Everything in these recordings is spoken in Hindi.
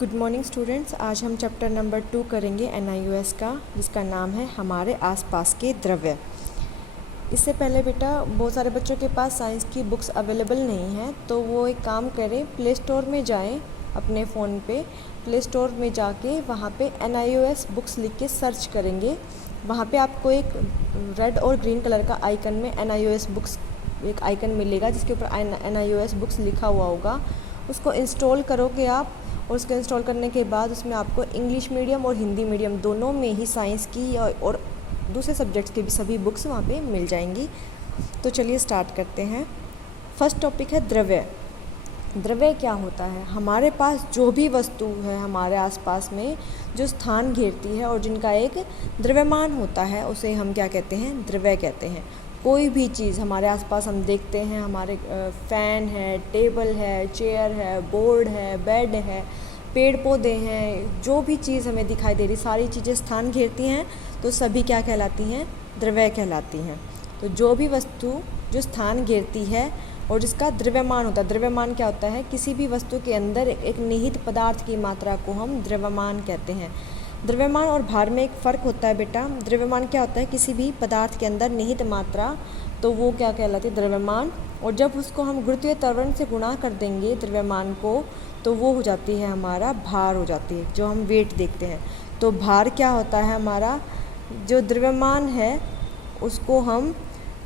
Good morning students. आज हम चैप्टर नंबर 2 करेंगे NIOS का, जिसका नाम है हमारे आसपास के द्रव्य। इससे पहले बेटा बहुत सारे बच्चों के पास साइंस की बुक्स अवेलेबल नहीं हैं, तो वो एक काम करें, प्ले स्टोर में जाएं, अपने फ़ोन पे प्ले स्टोर में जाके वहाँ पे NIOS बुक्स लिख के सर्च करेंगे। वहाँ पे आपको एक रेड और ग्रीन कलर का आइकन में NIOS बुक्स एक आइकन मिलेगा, जिसके ऊपर NIOS बुक्स लिखा हुआ होगा। उसको इंस्टॉल करोगे आप, और उसको इंस्टॉल करने के बाद उसमें आपको इंग्लिश मीडियम और हिंदी मीडियम दोनों में ही साइंस की और दूसरे सब्जेक्ट्स की भी सभी बुक्स वहाँ पे मिल जाएंगी। तो चलिए स्टार्ट करते हैं। फर्स्ट टॉपिक है द्रव्य। द्रव्य क्या होता है? हमारे पास जो भी वस्तु है हमारे आसपास में जो स्थान घेरती है और जिनका एक द्रव्यमान होता है, उसे हम क्या कहते हैं? द्रव्य कहते हैं। कोई भी चीज़ हमारे आसपास हम देखते हैं, हमारे फ़ैन है, टेबल है, चेयर है, बोर्ड है, बेड है, पेड़ पौधे हैं, जो भी चीज़ हमें दिखाई दे रही, सारी चीज़ें स्थान घेरती हैं, तो सभी क्या कहलाती हैं? द्रव्य कहलाती हैं। तो जो भी वस्तु जो स्थान घेरती है और जिसका द्रव्यमान होता है, द्रव्यमान क्या होता है? किसी भी वस्तु के अंदर एक निहित पदार्थ की मात्रा को हम द्रव्यमान कहते हैं। द्रव्यमान और भार में एक फ़र्क होता है बेटा। द्रव्यमान क्या होता है? किसी भी पदार्थ के अंदर निहित मात्रा, तो वो क्या कहलाती है? द्रव्यमान। और जब उसको हम गुरुत्वीय त्वरण से गुणा कर देंगे द्रव्यमान को, तो वो हो जाती है हमारा भार हो जाती है, जो हम वेट देखते हैं। तो भार क्या होता है? हमारा जो द्रव्यमान है उसको हम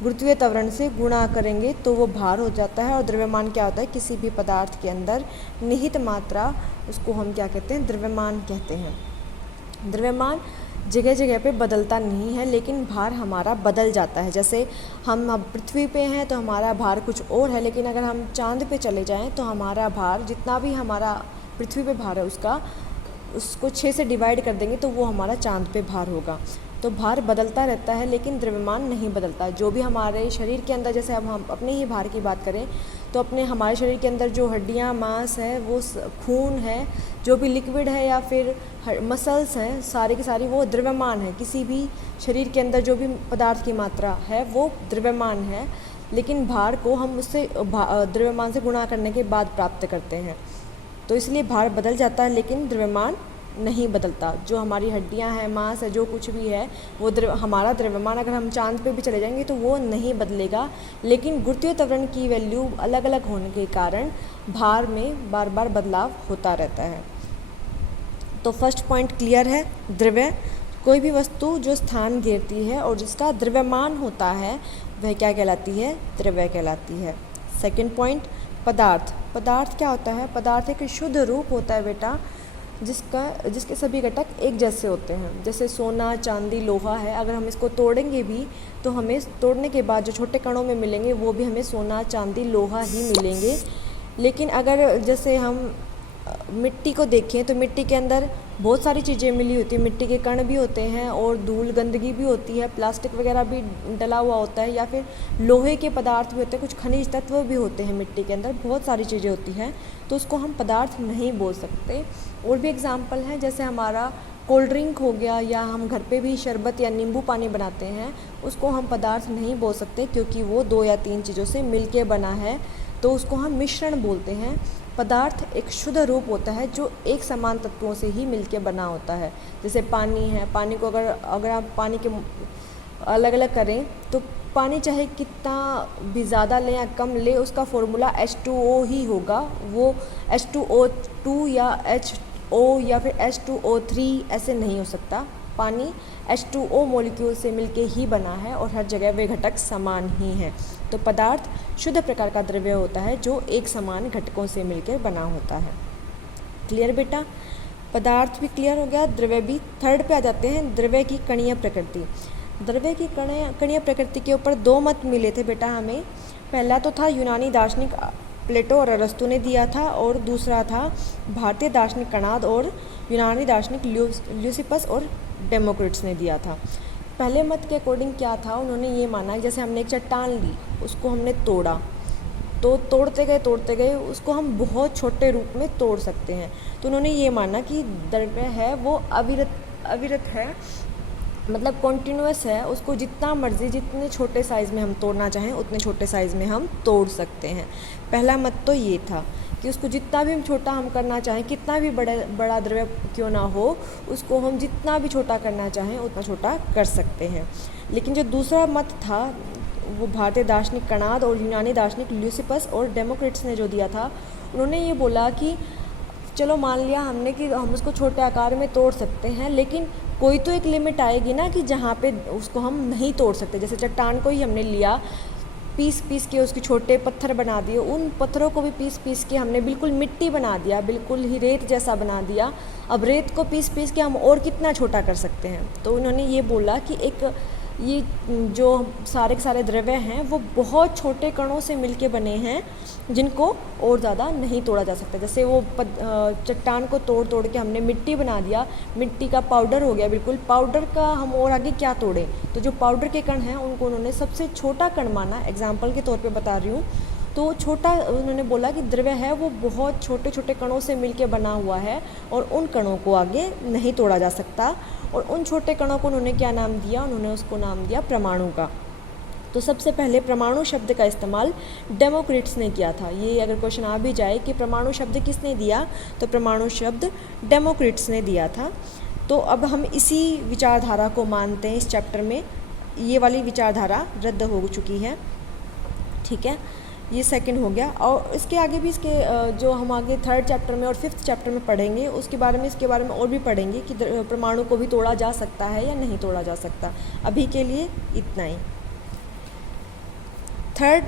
गुरुत्वीय त्वरण से गुणा करेंगे तो वो भार हो जाता है। और द्रव्यमान क्या होता है? किसी भी पदार्थ के अंदर निहित मात्रा, उसको हम क्या कहते हैं? द्रव्यमान कहते हैं। द्रव्यमान जगह जगह पे बदलता नहीं है, लेकिन भार हमारा बदल जाता है। जैसे हम अब पृथ्वी पे हैं तो हमारा भार कुछ और है, लेकिन अगर हम चांद पे चले जाएं तो हमारा भार, जितना भी हमारा पृथ्वी पे भार है उसको 6 से डिवाइड कर देंगे तो वो हमारा चांद पे भार होगा। तो भार बदलता रहता है, लेकिन द्रव्यमान नहीं बदलता। जो भी हमारे शरीर के अंदर, जैसे अब हम अपने ही भार की बात करें तो हमारे शरीर के अंदर जो हड्डियाँ, मांस है, वो खून है, जो भी लिक्विड है या फिर मसल्स हैं, सारी की सारी वो द्रव्यमान है। किसी भी शरीर के अंदर जो भी पदार्थ की मात्रा है वो द्रव्यमान है, लेकिन भार को हम उससे द्रव्यमान से गुणा करने के बाद प्राप्त करते हैं। तो इसलिए भार बदल जाता है, लेकिन द्रव्यमान नहीं बदलता। जो हमारी हड्डियां हैं, मांस है, जो कुछ भी है, वो हमारा द्रव्यमान अगर हम चांद पे भी चले जाएंगे तो वो नहीं बदलेगा, लेकिन गुरुत्वीय त्वरण की वैल्यू अलग अलग होने के कारण भार में बार बार बदलाव होता रहता है। तो फर्स्ट पॉइंट क्लियर है। द्रव्य, कोई भी वस्तु जो स्थान घेरती है और जिसका द्रव्यमान होता है, वह क्या कहलाती है? द्रव्य कहलाती है। सेकेंड पॉइंट, पदार्थ। पदार्थ क्या होता है? पदार्थ एक शुद्ध रूप होता है बेटा, जिसके सभी घटक एक जैसे होते हैं। जैसे सोना, चांदी, लोहा है, अगर हम इसको तोड़ेंगे भी तो हमें तोड़ने के बाद जो छोटे कणों में मिलेंगे वो भी हमें सोना, चांदी, लोहा ही मिलेंगे। लेकिन अगर जैसे हम मिट्टी को देखें तो मिट्टी के अंदर बहुत सारी चीज़ें मिली होती हैं। मिट्टी के कण भी होते हैं और धूल, गंदगी भी होती है, प्लास्टिक वगैरह भी डला हुआ होता है, या फिर लोहे के पदार्थ भी होते हैं, कुछ खनिज तत्व भी होते हैं मिट्टी के अंदर, बहुत सारी चीज़ें होती हैं। तो उसको हम पदार्थ नहीं बोल सकते। और भी एग्जाम्पल हैं, जैसे हमारा कोल्ड ड्रिंक हो गया, या हम घर पे भी शरबत या नींबू पानी बनाते हैं, उसको हम पदार्थ नहीं बोल सकते, क्योंकि वो 2 या 3 चीज़ों से मिलके बना है, तो उसको हम मिश्रण बोलते हैं। पदार्थ एक शुद्ध रूप होता है जो एक समान तत्वों से ही मिलके बना होता है। जैसे पानी है, पानी को अगर आप पानी के अलग अलग करें तो पानी चाहे कितना भी ज़्यादा लें या कम लें, उसका फॉर्मूला H2O ही होगा। वो H2O2 या HO या फिर H2O3 ऐसे नहीं हो सकता। पानी H2O मॉलिक्यूल से मिलके ही बना है और हर जगह वे घटक समान ही हैं। तो पदार्थ शुद्ध प्रकार का द्रव्य होता है जो एक समान घटकों से मिलकर बना होता है। क्लियर बेटा? पदार्थ भी क्लियर हो गया, द्रव्य भी। थर्ड पे आ जाते हैं, द्रव्य की कणीय प्रकृति। द्रव्य की कणीय प्रकृति के ऊपर 2 मत मिले थे बेटा हमें। पहला तो था यूनानी दार्शनिक प्लेटो और अरस्तु ने दिया था, और दूसरा था भारतीय दार्शनिक कणाद और यूनानी दार्शनिक ल्यूसिपस और डेमोक्रिटस ने दिया था। पहले मत के अकॉर्डिंग क्या था? उन्होंने ये माना, जैसे हमने एक चट्टान ली, उसको हमने तोड़ा, तो तोड़ते गए उसको हम बहुत छोटे रूप में तोड़ सकते हैं। तो उन्होंने ये माना कि द्रव्य है वो अविरत है, मतलब कॉन्टिन्यूअस है, उसको जितना मर्ज़ी जितने छोटे साइज़ में हम तोड़ना चाहें उतने छोटे साइज़ में हम तोड़ सकते हैं। पहला मत तो ये था कि उसको जितना भी हम छोटा हम करना चाहें, कितना भी बड़ा द्रव्य क्यों ना हो, उसको हम जितना भी छोटा करना चाहें उतना छोटा कर सकते हैं। लेकिन जो दूसरा मत था वो भारतीय दार्शनिक कणाद और यूनानी दार्शनिक ल्यूसिपस और डेमोक्रिट्स ने जो दिया था, उन्होंने ये बोला कि चलो मान लिया हमने कि हम उसको छोटे आकार में तोड़ सकते हैं, लेकिन कोई तो एक लिमिट आएगी ना कि जहाँ पे उसको हम नहीं तोड़ सकते। जैसे चट्टान को ही हमने लिया, पीस पीस के उसके छोटे पत्थर बना दिए, उन पत्थरों को भी पीस पीस के हमने बिल्कुल मिट्टी बना दिया, बिल्कुल ही रेत जैसा बना दिया। अब रेत को पीस पीस के हम और कितना छोटा कर सकते हैं। तो उन्होंने ये बोला कि एक ये जो सारे के सारे द्रव्य हैं वो बहुत छोटे कणों से मिलके बने हैं, जिनको और ज़्यादा नहीं तोड़ा जा सकता। जैसे वो चट्टान को तोड़ तोड़ के हमने मिट्टी बना दिया, मिट्टी का पाउडर हो गया बिल्कुल, पाउडर का हम और आगे क्या तोड़ें। तो जो पाउडर के कण हैं उनको उन्होंने सबसे छोटा कण माना, एग्जाम्पल के तौर पे बता रही हूँ। तो छोटा उन्होंने बोला कि द्रव्य है वो बहुत छोटे छोटे कणों से मिलके बना हुआ है और उन कणों को आगे नहीं तोड़ा जा सकता। और उन छोटे कणों को उन्होंने क्या नाम दिया, उन्होंने उसको नाम दिया परमाणु का। तो सबसे पहले परमाणु शब्द का इस्तेमाल डेमोक्रिट्स ने किया था। ये अगर क्वेश्चन आ भी जाए कि परमाणु शब्द किसने दिया, तो परमाणु शब्द डेमोक्रिट्स ने दिया था। तो अब हम इसी विचारधारा को मानते हैं इस चैप्टर में। ये वाली विचारधारा रद्द हो चुकी है, ठीक है। ये सेकंड हो गया। और इसके आगे भी इसके जो हम आगे थर्ड चैप्टर में और फिफ्थ चैप्टर में पढ़ेंगे इसके बारे में और भी पढ़ेंगे कि परमाणु को भी तोड़ा जा सकता है या नहीं तोड़ा जा सकता। अभी के लिए इतना ही। थर्ड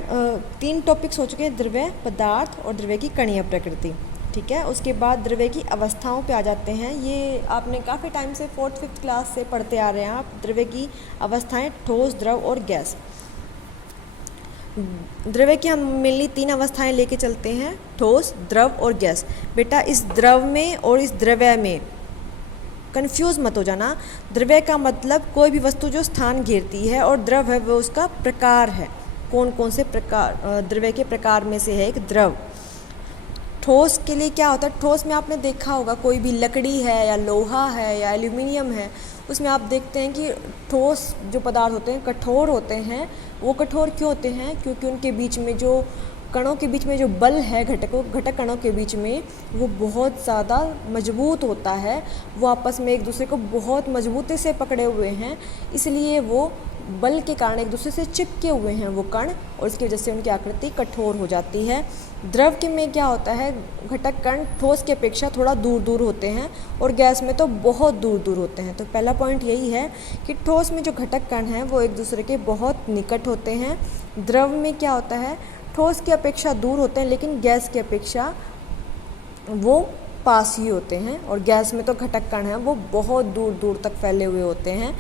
3 टॉपिक्स हो चुके हैं, द्रव्य, पदार्थ और द्रव्य की कणीय प्रकृति, ठीक है। उसके बाद द्रव्य की अवस्थाओं पे आ जाते हैं। ये आपने काफ़ी टाइम से 4th-5th क्लास से पढ़ते आ रहे हैं आप। द्रव्य की अवस्थाएं ठोस, द्रव और गैस। द्रव्य की हम मेनली 3 अवस्थाएं लेके चलते हैं, ठोस, द्रव और गैस। बेटा इस द्रव में और इस द्रव्य में कंफ्यूज मत हो जाना। द्रव्य का मतलब कोई भी वस्तु जो स्थान घेरती है, और द्रव है वो उसका प्रकार है, कौन कौन से प्रकार, द्रव्य के प्रकार में से है एक द्रव। ठोस के लिए क्या होता है, ठोस में आपने देखा होगा कोई भी लकड़ी है या लोहा है या एल्यूमिनियम है, उसमें आप देखते हैं कि ठोस जो पदार्थ होते हैं कठोर होते हैं। वो कठोर क्यों होते हैं, क्योंकि उनके बीच में जो कणों के बीच में जो बल है घटक कणों के बीच में वो बहुत ज़्यादा मजबूत होता है। वो आपस में एक दूसरे को बहुत मजबूती से पकड़े हुए हैं, इसलिए वो बल के कारण एक दूसरे से चिपके हुए हैं वो कण, और इसकी वजह से उनकी आकृति कठोर हो जाती है। द्रव के में क्या होता है, घटक कण ठोस की अपेक्षा थोड़ा दूर दूर होते हैं और गैस में तो बहुत दूर दूर होते हैं। तो पहला पॉइंट यही है कि ठोस में जो घटक कण हैं वो एक दूसरे के बहुत निकट होते हैं। द्रव में क्या होता है, ठोस की अपेक्षा दूर होते हैं, लेकिन गैस की अपेक्षा वो पास ही होते हैं। और गैस में तो घटक कण हैं वो बहुत दूर दूर तक फैले हुए होते हैं।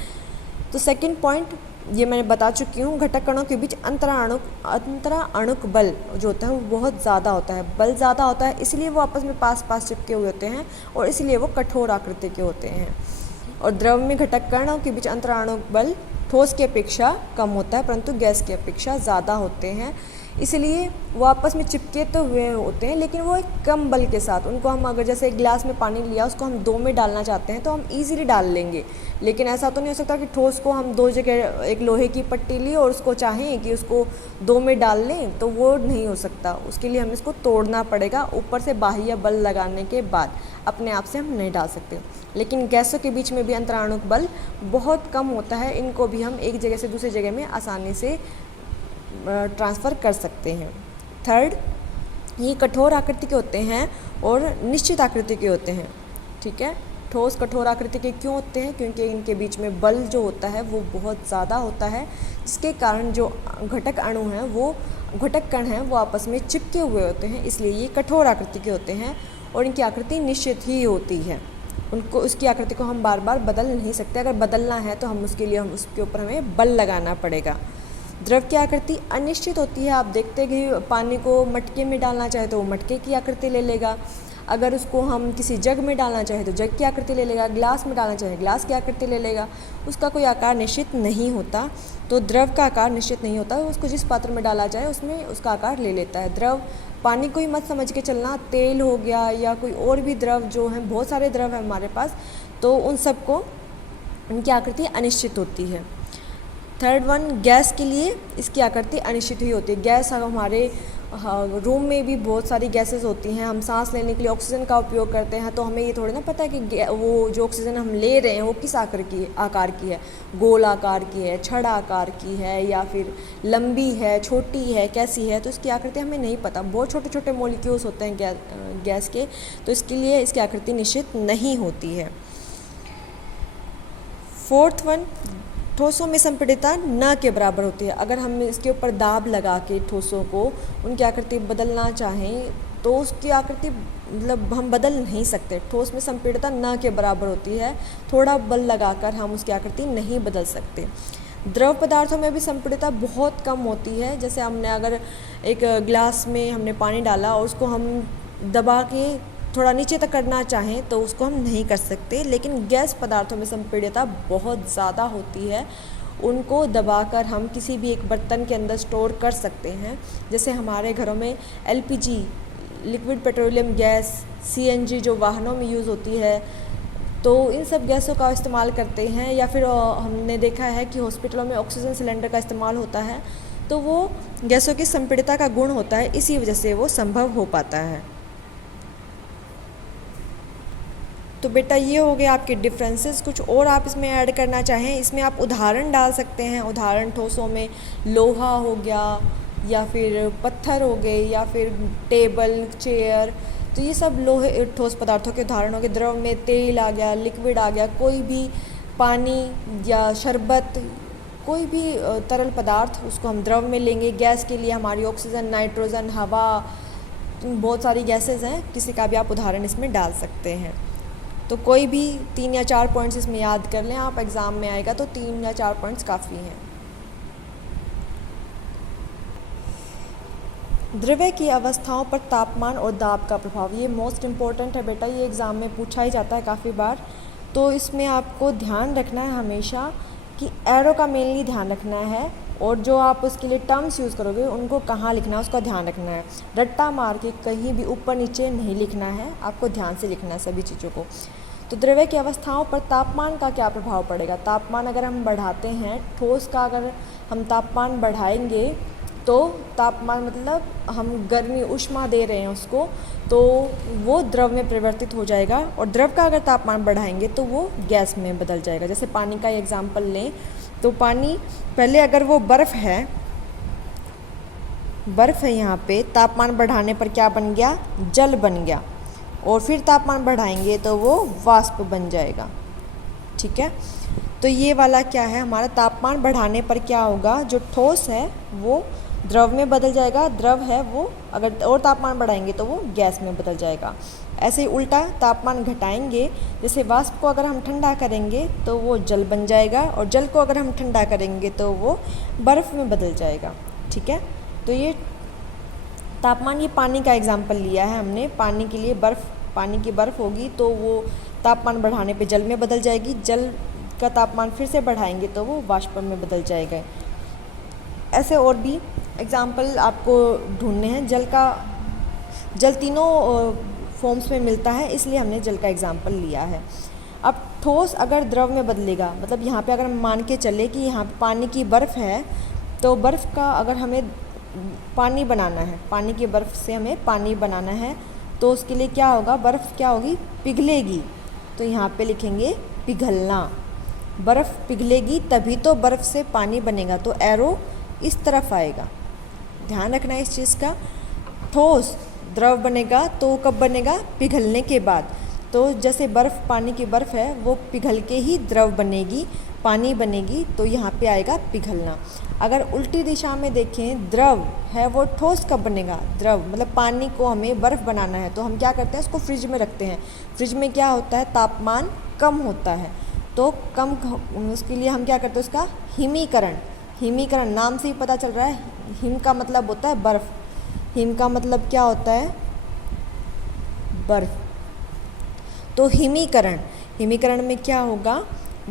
तो सेकंड पॉइंट ये मैंने बता चुकी हूँ, घटक कणों के बीच अंतराअणुक बल जो होता है वो बहुत ज़्यादा होता है, बल ज़्यादा होता है, इसलिए वो आपस में पास पास चिपके हुए होते हैं और इसलिए वो कठोर आकृति के होते हैं। और द्रव में घटक कणों के बीच अंतराअणुक बल ठोस की अपेक्षा कम होता है, परंतु गैस की अपेक्षा ज़्यादा होते हैं, इसलिए वो आपस में चिपके तो हुए होते हैं, लेकिन वो एक कम बल के साथ। उनको हम अगर जैसे एक गिलास में पानी लिया, उसको हम 2 में डालना चाहते हैं तो हम इजीली डाल लेंगे, लेकिन ऐसा तो नहीं हो सकता कि ठोस को हम 2 जगह एक लोहे की पट्टी ली और उसको चाहें कि उसको 2 में डाल लें, तो वो नहीं हो सकता। उसके लिए हमें इसको तोड़ना पड़ेगा, ऊपर से बाह्य बल लगाने के बाद अपने आप से हम नहीं डाल सकते। लेकिन गैसों के बीच में भी अंतराणुक बल बहुत कम होता है, इनको भी हम एक जगह से दूसरी जगह में आसानी से ट्रांसफ़र कर सकते हैं। थर्ड, ये कठोर आकृति के होते हैं और निश्चित आकृति के होते हैं, ठीक है। ठोस कठोर आकृति के क्यों होते हैं, क्योंकि इनके बीच में बल जो होता है वो बहुत ज़्यादा होता है, जिसके कारण जो घटक अणु हैं वो घटक कण हैं वो आपस में चिपके हुए होते हैं, इसलिए ये कठोर आकृति के होते हैं और इनकी आकृति निश्चित ही होती है। उसकी आकृति को हम बार बार बदल नहीं सकते, अगर बदलना है तो उसके लिए उसके ऊपर हमें बल लगाना पड़ेगा। द्रव की आकृति अनिश्चित होती है। आप देखते हैं कि पानी को मटके में डालना चाहे तो वो मटके की आकृति ले लेगा, अगर उसको हम किसी जग में डालना चाहे तो जग की आकृति ले लेगा, ग्लास में डालना चाहे ग्लास की आकृति ले लेगा, उसका कोई आकार निश्चित नहीं होता। तो द्रव का आकार निश्चित नहीं होता, उसको जिस पात्र में डाला जाए उसमें उसका आकार ले लेता है। द्रव पानी को ही मत समझ के चलना, तेल हो गया या कोई और भी द्रव जो हैं, बहुत सारे द्रव हैं हमारे पास, तो उन सबको इनकी आकृति अनिश्चित होती है। थर्ड वन, गैस के लिए इसकी आकृति अनिश्चित ही होती है। गैस हमारे रूम में भी बहुत सारी गैसेस होती हैं, हम सांस लेने के लिए ऑक्सीजन का उपयोग करते हैं, तो हमें ये थोड़ी ना पता है कि वो जो ऑक्सीजन हम ले रहे हैं वो किस आकार की है, गोल आकार की है, छड़ आकार की है, या फिर लंबी है, छोटी है, कैसी है, तो इसकी आकृति हमें नहीं पता। बहुत छोटे छोटे मॉलिक्यूल्स होते हैं गैस के, तो इसके लिए इसकी आकृति निश्चित नहीं होती है। फोर्थ वन, ठोसों में संपीड़ितता न के बराबर होती है। अगर हम इसके ऊपर दाब लगा के ठोसों को उनकी आकृति बदलना चाहें तो उसकी आकृति मतलब हम बदल नहीं सकते। ठोस में संपीड़ितता न के बराबर होती है, थोड़ा बल लगाकर हम उसकी आकृति नहीं बदल सकते। द्रव पदार्थों में भी संपीड़ितता बहुत कम होती है। जैसे हमने अगर एक गिलास में हमने पानी डाला और उसको हम दबा के थोड़ा नीचे तक करना चाहें तो उसको हम नहीं कर सकते, लेकिन गैस पदार्थों में संपीड़ितता बहुत ज़्यादा होती है। उनको दबाकर हम किसी भी एक बर्तन के अंदर स्टोर कर सकते हैं। जैसे हमारे घरों में LPG, liquid petroleum gas, CNG जो वाहनों में यूज़ होती है, तो इन सब गैसों का इस्तेमाल करते हैं। या फिर हमने देखा है कि हॉस्पिटलों में ऑक्सीजन सिलेंडर का इस्तेमाल होता है, तो वो गैसों की संपीड़ितता का गुण होता है, इसी वजह से वो संभव हो पाता है। तो बेटा ये हो गए आपके डिफरेंसेस। कुछ और आप इसमें ऐड करना चाहें, इसमें आप उदाहरण डाल सकते हैं। उदाहरण ठोसों में लोहा हो गया, या फिर पत्थर हो गए, या फिर टेबल, चेयर, तो ये सब लोहे ठोस पदार्थों के उदाहरण हो गए। द्रव में तेल आ गया, लिक्विड आ गया, कोई भी पानी या शरबत, कोई भी तरल पदार्थ उसको हम द्रव में लेंगे। गैस के लिए हमारी ऑक्सीजन, नाइट्रोजन, हवा, बहुत सारी गैसेस हैं, किसी का भी आप उदाहरण इसमें डाल सकते हैं। तो कोई भी 3 या 4 पॉइंट्स इसमें याद कर लें आप, एग्ज़ाम में आएगा तो 3 या 4 पॉइंट्स काफ़ी हैं। द्रव्य की अवस्थाओं पर तापमान और दाब का प्रभाव, ये मोस्ट इम्पॉर्टेंट है बेटा, ये एग्ज़ाम में पूछा ही जाता है काफ़ी बार। तो इसमें आपको ध्यान रखना है हमेशा कि एरो का मेनली ध्यान रखना है, और जो आप उसके लिए टर्म्स यूज़ करोगे उनको कहाँ लिखना है उसका ध्यान रखना है। रट्टा मार के कहीं भी ऊपर नीचे नहीं लिखना है, आपको ध्यान से लिखना है सभी चीज़ों को। तो द्रव्य की अवस्थाओं पर तापमान का क्या प्रभाव पड़ेगा। तापमान अगर हम बढ़ाते हैं, ठोस का अगर हम तापमान बढ़ाएंगे तो तापमान मतलब हम गर्मी, ऊष्मा दे रहे हैं उसको, तो वो द्रव में परिवर्तित हो जाएगा। और द्रव का अगर तापमान बढ़ाएंगे तो वो गैस में बदल जाएगा। जैसे पानी का एग्जाम्पल लें तो पानी पहले अगर वो बर्फ़ है यहाँ पे, तापमान बढ़ाने पर क्या बन गया, जल बन गया, और फिर तापमान बढ़ाएंगे तो वो वाष्प बन जाएगा। ठीक है, तो ये वाला क्या है, हमारा तापमान बढ़ाने पर क्या होगा, जो ठोस है वो द्रव में बदल जाएगा, द्रव है वो अगर और तापमान बढ़ाएंगे तो वो गैस में बदल जाएगा। ऐसे ही उल्टा तापमान घटाएंगे, जैसे वाष्प को अगर हम ठंडा करेंगे तो वो जल बन जाएगा, और जल को अगर हम ठंडा करेंगे तो वो बर्फ़ में बदल जाएगा। ठीक है, तो ये तापमान, ये पानी का एग्जाम्पल लिया है हमने। पानी के लिए पानी की बर्फ़ होगी तो वो तापमान बढ़ाने पे जल में बदल जाएगी, जल का तापमान फिर से बढ़ाएंगे तो वो वाष्प में बदल जाएगा। ऐसे और भी एग्जाम्पल आपको ढूंढने हैं। जल तीनों फॉर्म्स में मिलता है, इसलिए हमने जल का एग्जाम्पल लिया है। अब ठोस अगर द्रव में बदलेगा, मतलब यहाँ पे अगर हम मान के चले कि यहाँ पे पानी की बर्फ़ है, तो बर्फ़ का अगर हमें पानी बनाना है, पानी की बर्फ़ से हमें पानी बनाना है, तो उसके लिए क्या होगा, बर्फ़ क्या होगी, पिघलेगी। तो यहाँ पे लिखेंगे पिघलना, बर्फ़ पिघलेगी तभी तो बर्फ़ से पानी बनेगा। तो एरो इस तरफ आएगा, ध्यान रखना इस चीज़ का। ठोस द्रव बनेगा तो कब बनेगा, पिघलने के बाद। तो जैसे बर्फ़, पानी की बर्फ़ है वो पिघल के ही द्रव बनेगी, पानी बनेगी, तो यहाँ पे आएगा पिघलना। अगर उल्टी दिशा में देखें, द्रव है वो ठोस कब बनेगा, द्रव मतलब पानी को हमें बर्फ़ बनाना है तो हम क्या करते हैं, उसको फ्रिज में रखते हैं। फ्रिज में क्या होता है, तापमान कम होता है, तो कम उसके लिए हम क्या करते हैं, उसका हिमीकरण नाम से ही पता चल रहा है। हिम का मतलब होता है बर्फ़, हिम का मतलब क्या होता है, बर्फ़। तो हिमीकरण में क्या होगा,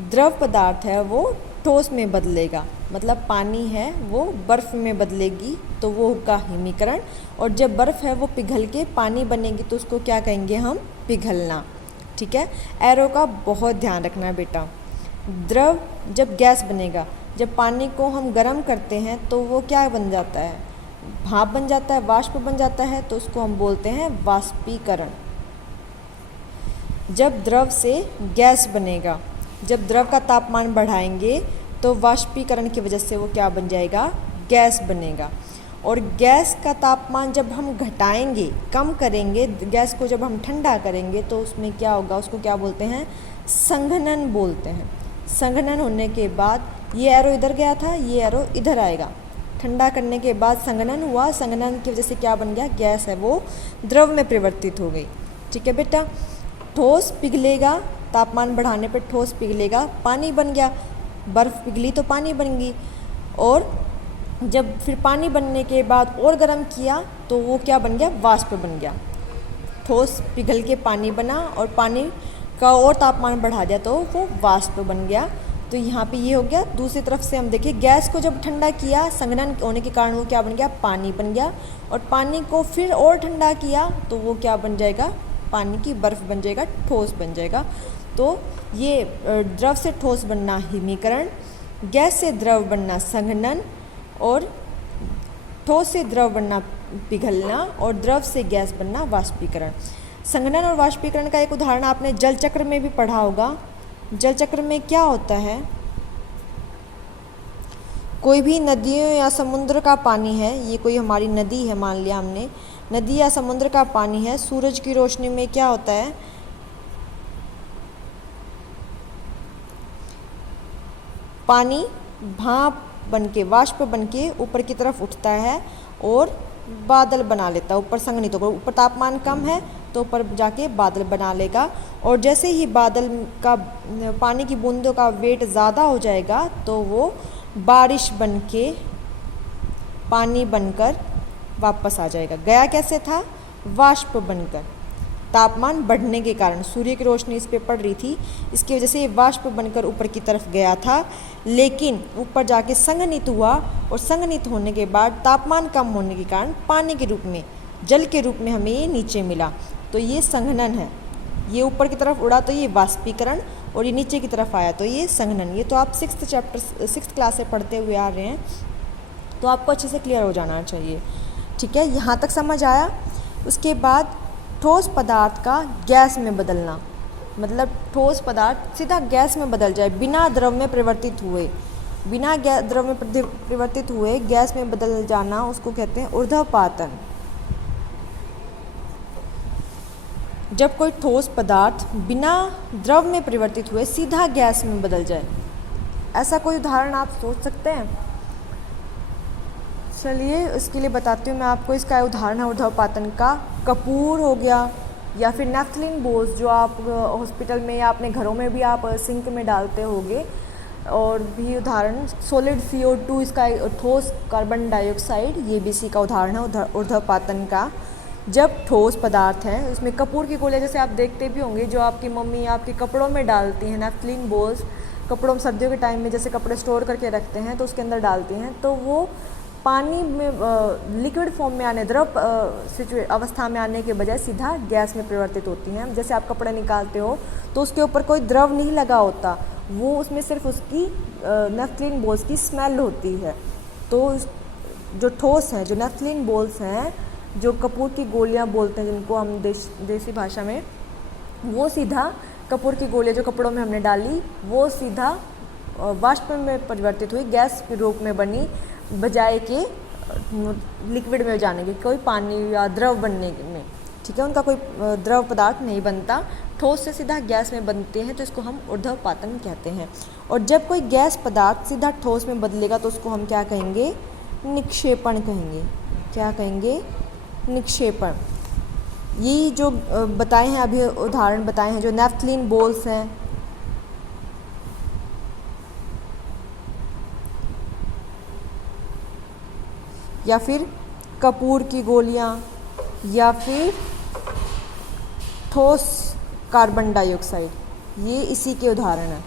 द्रव पदार्थ है वो ठोस में बदलेगा, मतलब पानी है वो बर्फ़ में बदलेगी, तो वो होगा हिमीकरण। और जब बर्फ़ है वो पिघल के पानी बनेगी तो उसको क्या कहेंगे हम, पिघलना। ठीक है, एरो का बहुत ध्यान रखना है बेटा। द्रव जब गैस बनेगा, जब पानी को हम गर्म करते हैं तो वो क्या बन जाता है, भाप बन जाता है, वाष्प बन जाता है, तो उसको हम बोलते हैं वाष्पीकरण। जब द्रव से गैस बनेगा, जब द्रव का तापमान बढ़ाएंगे तो वाष्पीकरण की वजह से वो क्या बन जाएगा, गैस बनेगा। और गैस का तापमान जब हम घटाएंगे, कम करेंगे, गैस को जब हम ठंडा करेंगे तो उसमें क्या होगा, उसको क्या बोलते हैं, संघनन बोलते हैं। संघनन होने के बाद ये एरो इधर गया था, ये एरो इधर आएगा। ठंडा करने के बाद संघनन हुआ, संघनन की वजह से क्या बन गया, गैस है वो द्रव में परिवर्तित हो गई। ठीक है बेटा। ठोस पिघलेगा, तापमान बढ़ाने पर ठोस पिघलेगा, पानी बन गया, बर्फ़ पिघली तो पानी बन गई। और जब फिर पानी बनने के बाद और गर्म किया तो वो क्या बन गया, वाष्प बन गया। ठोस पिघल के पानी बना और पानी का और तापमान बढ़ा दिया तो वो वाष्प बन गया। तो यहाँ पे ये हो गया। दूसरी तरफ से हम देखिए, गैस को जब ठंडा किया, संघनन होने के कारण वो क्या बन गया, पानी बन गया। और पानी को फिर और ठंडा किया तो वो क्या बन जाएगा, पानी की बर्फ़ बन जाएगा, ठोस बन जाएगा। तो ये द्रव से ठोस बनना हिमीकरण, गैस से द्रव बनना संघनन, और ठोस से द्रव बनना पिघलना, और द्रव से गैस बनना वाष्पीकरण। संघनन और वाष्पीकरण का एक उदाहरण आपने जल चक्र में भी पढ़ा होगा। जल चक्र में क्या होता है, कोई भी नदियों या समुद्र का पानी है, ये कोई हमारी नदी है, मान लिया हमने, नदी या समुद्र का पानी है, सूरज की रोशनी में क्या होता है, पानी भाप बनके, वाष्प बनके ऊपर की तरफ उठता है और बादल बना लेता है, ऊपर संघनित होकर। ऊपर तापमान कम है तो ऊपर जाके बादल बना लेगा। और जैसे ही बादल का पानी की बूंदों का वेट ज़्यादा हो जाएगा तो वो बारिश बनके, पानी बनकर वापस आ जाएगा। गया कैसे था, वाष्प बनकर। तापमान बढ़ने के कारण, सूर्य की रोशनी इस पे पड़ रही थी, इसकी वजह से ये वाष्प बनकर ऊपर की तरफ गया था, लेकिन ऊपर जाके संघनित हुआ, और संघनित होने के बाद तापमान कम होने के कारण पानी के रूप में, जल के रूप में हमें ये नीचे मिला। तो ये संघनन है। ये ऊपर की तरफ उड़ा तो ये वाष्पीकरण, और ये नीचे की तरफ आया तो ये संघनन। ये तो आप 6th क्लास से पढ़ते हुए आ रहे हैं, तो आपको अच्छे से क्लियर हो जाना चाहिए। ठीक है, यहाँ तक समझ आया। उसके बाद ठोस पदार्थ का गैस में बदलना, मतलब ठोस पदार्थ सीधा गैस में बदल जाए बिना द्रव में परिवर्तित हुए, बिना द्रव में परिवर्तित हुए गैस में बदल जाना, उसको कहते हैं ऊर्ध्वपातन। जब कोई ठोस पदार्थ बिना द्रव में परिवर्तित हुए सीधा गैस में बदल जाए, ऐसा कोई उदाहरण आप सोच सकते हैं? चलिए इसके लिए बताती हूँ मैं आपको। इसका उदाहरण है ऊर्ध्वपातन का कपूर हो गया, या फिर नेफ्थलीन बोल्स जो आप हॉस्पिटल में या अपने घरों में भी आप सिंक में डालते होंगे। और भी उदाहरण सॉलिड CO2, इसका ठोस कार्बन डाइऑक्साइड, ये भी इसी का उदाहरण है ऊर्ध्वपातन का। जब ठोस पदार्थ है, उसमें कपूर की गोलियाँ जैसे आप देखते भी होंगे, जो आपकी मम्मी आपके कपड़ों में डालती हैं, नेफ्थलीन बोल्स कपड़ों में सर्दियों के टाइम में जैसे कपड़े स्टोर करके रखते हैं तो उसके अंदर डालती हैं, तो वो पानी में लिक्विड फॉर्म में आने, द्रव अवस्था में आने के बजाय सीधा गैस में परिवर्तित होती हैं। जैसे आप कपड़े निकालते हो तो उसके ऊपर कोई द्रव नहीं लगा होता, वो उसमें सिर्फ उसकी नेफ्थलीन बोल्स की स्मेल होती है। तो जो ठोस हैं, जो नेफ्थलीन बोल्स हैं, जो कपूर की गोलियां बोलते हैं जिनको हम देसी भाषा में, वो सीधा कपूर की गोलियां जो कपड़ों में हमने डाली, वो सीधा वाष्प में परिवर्तित हुई, गैस के रूप में बनी, बजाय के लिक्विड में जाने के, कोई पानी या द्रव बनने में। ठीक है, उनका कोई द्रव पदार्थ नहीं बनता, ठोस से सीधा गैस में बनते हैं, तो इसको हम ऊर्ध्वपातन कहते हैं। और जब कोई गैस पदार्थ सीधा ठोस में बदलेगा तो उसको हम क्या कहेंगे, निक्षेपण कहेंगे। क्या कहेंगे, निक्षेपण। ये जो बताए हैं अभी, उदाहरण बताए हैं, जो नेफ्थलीन बोल्स हैं, या फिर कपूर की गोलियां, या फिर ठोस कार्बन डाइऑक्साइड, ये इसी के उदाहरण हैं।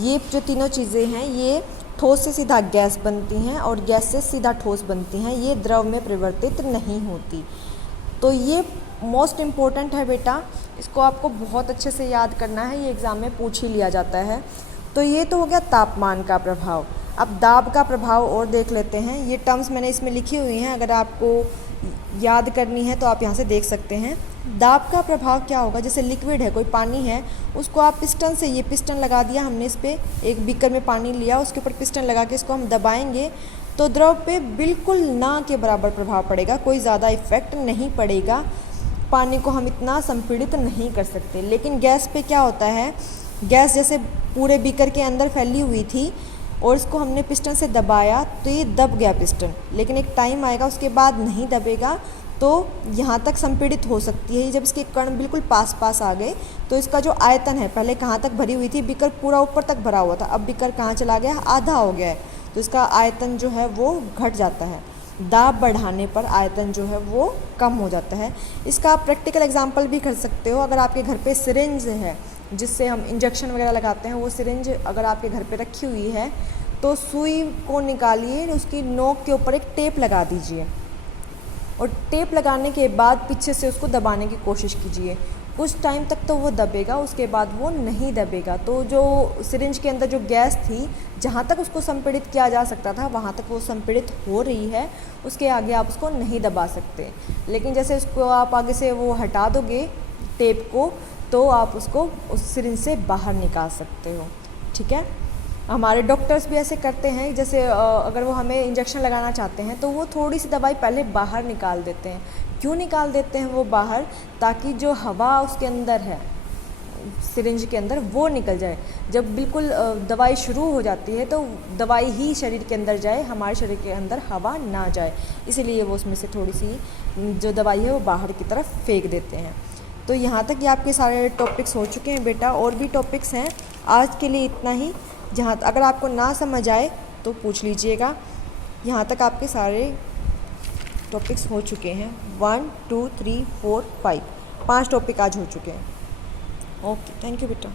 ये जो तीनों चीज़ें हैं, ये ठोस से सीधा गैस बनती हैं और गैस से सीधा ठोस बनती हैं, ये द्रव में परिवर्तित नहीं होती। तो ये मोस्ट इम्पोर्टेंट है बेटा, इसको आपको बहुत अच्छे से याद करना है, ये एग्ज़ाम में पूछ ही लिया जाता है। तो ये तो हो गया तापमान का प्रभाव। अब दाब का प्रभाव और देख लेते हैं। ये टर्म्स मैंने इसमें लिखी हुई हैं, अगर आपको याद करनी है तो आप यहाँ से देख सकते हैं। दाब का प्रभाव क्या होगा, जैसे लिक्विड है, कोई पानी है, उसको आप पिस्टन से, ये पिस्टन लगा दिया हमने, इस पर एक बीकर में पानी लिया, उसके ऊपर पिस्टन लगा के इसको हम दबाएंगे तो द्रव पे बिल्कुल ना के बराबर प्रभाव पड़ेगा, कोई ज़्यादा इफेक्ट नहीं पड़ेगा। पानी को हम इतना संपीड़ित नहीं कर सकते। लेकिन गैस पे क्या होता है, गैस जैसे पूरे बीकर के अंदर फैली हुई थी और इसको हमने पिस्टन से दबाया तो ये दब गया पिस्टन, लेकिन एक टाइम आएगा उसके बाद नहीं दबेगा, तो यहाँ तक संपीड़ित हो सकती है। जब इसके कण बिल्कुल पास पास आ गए तो इसका जो आयतन है, पहले कहाँ तक भरी हुई थी, बीकर पूरा ऊपर तक भरा हुआ था, अब बीकर कहाँ चला गया, आधा हो गया है, तो इसका आयतन जो है वो घट जाता है। दाब बढ़ाने पर आयतन जो है वो कम हो जाता है। इसका आप प्रैक्टिकल एग्जांपल भी कर सकते हो। अगर आपके घर पे सिरिंज है जिससे हम इंजेक्शन वगैरह लगाते हैं, वो सिरिंज अगर आपके घर पे रखी हुई है तो सुई को निकालिए, उसकी नोक के ऊपर एक टेप लगा दीजिए और टेप लगाने के बाद पीछे से उसको दबाने की कोशिश कीजिए। कुछ टाइम तक तो वो दबेगा, उसके बाद वो नहीं दबेगा। तो जो सिरिंज के अंदर जो गैस थी, जहाँ तक उसको संपीड़ित किया जा सकता था वहाँ तक वो संपीड़ित हो रही है, उसके आगे आप उसको नहीं दबा सकते। लेकिन जैसे उसको आप आगे से वो हटा दोगे टेप को, तो आप उसको उस सिरिंज से बाहर निकाल सकते हो। ठीक है, हमारे डॉक्टर्स भी ऐसे करते हैं। जैसे अगर वो हमें इंजेक्शन लगाना चाहते हैं तो वो थोड़ी सी दवाई पहले बाहर निकाल देते हैं। क्यों निकाल देते हैं वो बाहर, ताकि जो हवा उसके अंदर है सिरिंज के अंदर वो निकल जाए। जब बिल्कुल दवाई शुरू हो जाती है तो दवाई ही शरीर के अंदर जाए, हमारे शरीर के अंदर हवा ना जाए, इसीलिए वो उसमें से थोड़ी सी जो दवाई है वो बाहर की तरफ फेंक देते हैं। तो यहाँ तक ये आपके सारे टॉपिक्स हो चुके हैं बेटा, और भी टॉपिक्स हैं। आज के लिए इतना ही। जहाँ अगर आपको ना समझ आए तो पूछ लीजिएगा। यहाँ तक आपके सारे टॉपिक्स हो चुके हैं। 1 2 3 4 5 5 टॉपिक आज हो चुके हैं। ओके, थैंक यू बेटा।